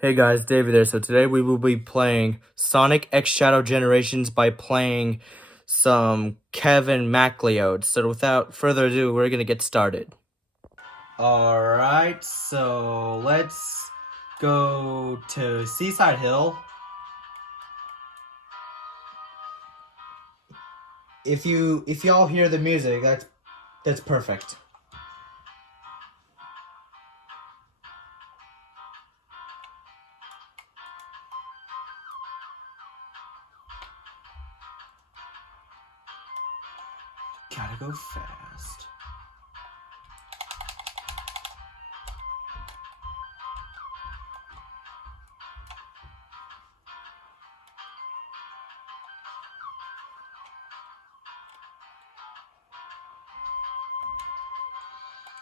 Hey guys, David there. So today we will be playing Sonic X Shadow Generations by playing some Kevin Macleod. So without further ado, we're gonna get started. Alright, so let's go to Seaside Hill. If y'all hear the music, that's perfect. Gotta go fast.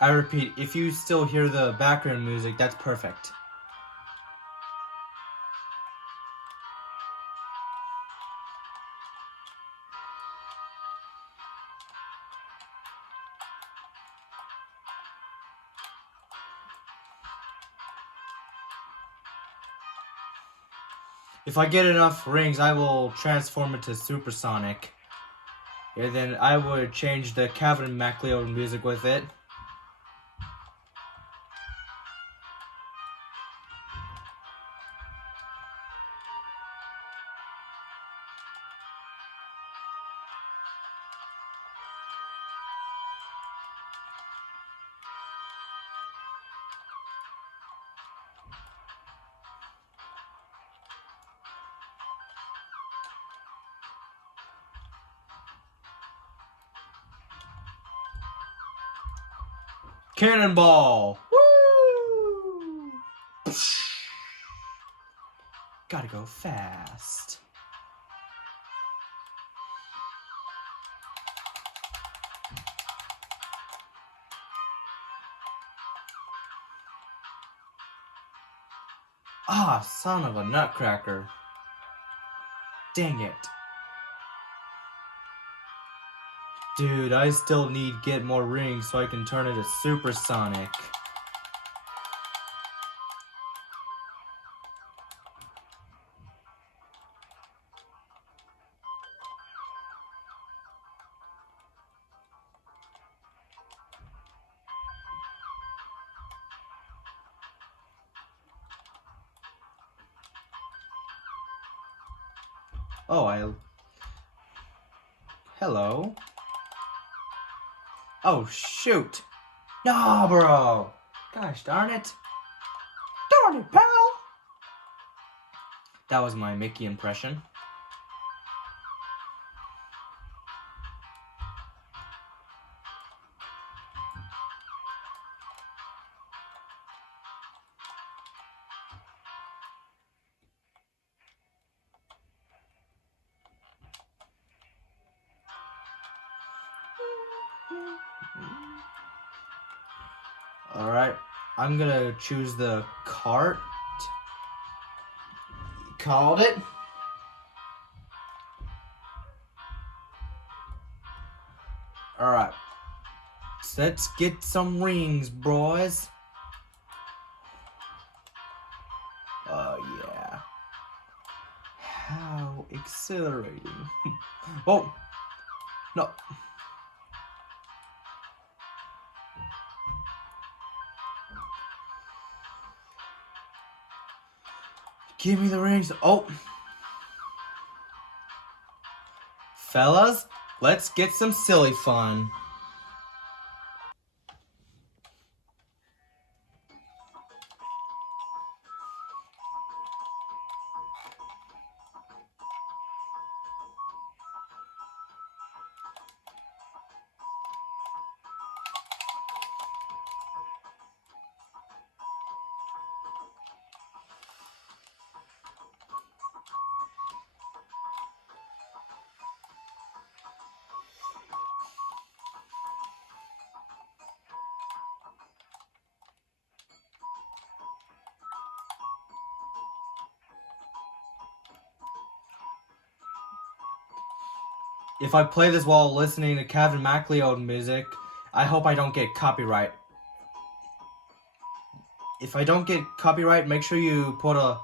I repeat, if you still hear the background music, that's perfect. If I get enough rings, I will transform into Supersonic. And then I would change the Kevin Macleod music with it. Cannonball! Woo! Gotta go fast. Ah, son of a nutcracker. Dang it. Dude, I still need to get more rings so I can turn into Supersonic. Oh, Hello? Oh, shoot! Nah, bro! Gosh darn it! Darn it, pal! That was my Mickey impression. Alright, I'm gonna choose the cart. Called it. Alright, so let's get some rings, boys. Oh, yeah. How exhilarating. Oh, no. Give me the rings. Oh. Fellas, let's get some silly fun. If I play this while listening to Kevin Macleod music, I hope I don't get copyright. if I don't get copyright, make sure you put a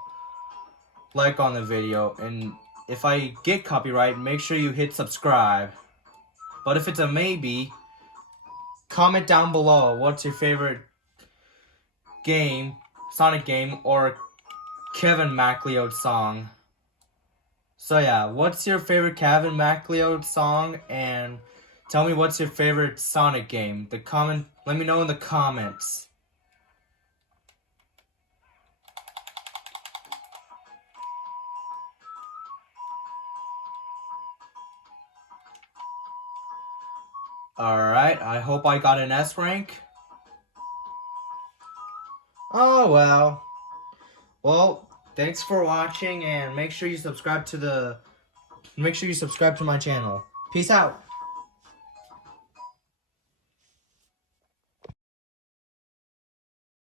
like on the video, and if I get copyright, make sure you hit subscribe. But if it's a maybe, comment down below what's your favorite game, Sonic game, or Kevin Macleod song. So yeah, what's your favorite Kevin Macleod song, and tell me what's your favorite Sonic game. Let me know in the comments. Alright, I hope I got an S rank. Oh well. Well, thanks for watching, and make sure you subscribe to my channel. Peace out.